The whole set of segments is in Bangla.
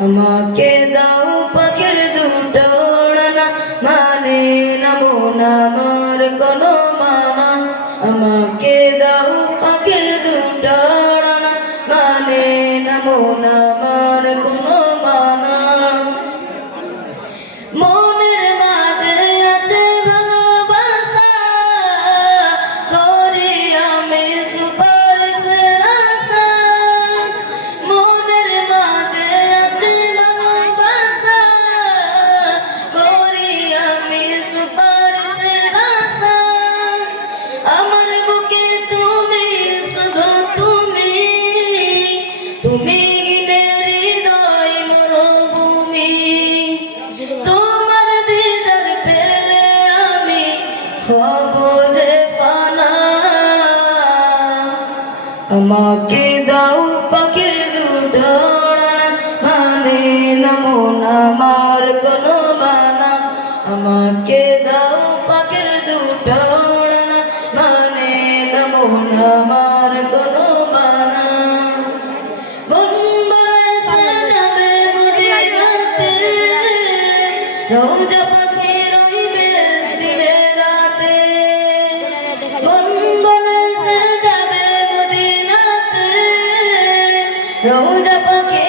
আমাকে দাও পাখির দুটো ডানা। মানে নামো নামার কোনো মানা। আমাকে দাও পাখির দুটো মানে নমো নামার আমাকে দাও পাখির দুডানা মানে নমো নামার কোনো মানা আমাকে দাও পাখির দুডানা মানে নমো নামার কোনো মদিনাতে রোজা পাখি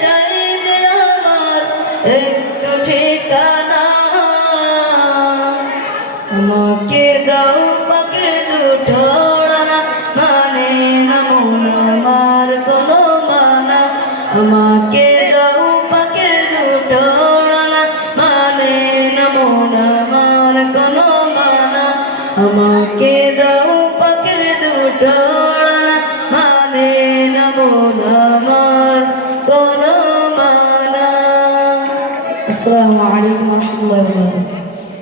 চাই আমার একটু ঠিকানা। আমাকে দাও পাকে দুটো মানে কোনো মানা। আমাকে দাও পাকে দুটো ডানা মানে দোড়না হবে না বোধ আমার কোনো মানা আসসালামু আলাইকুম ওয়া ওয়া বারাকাতুহু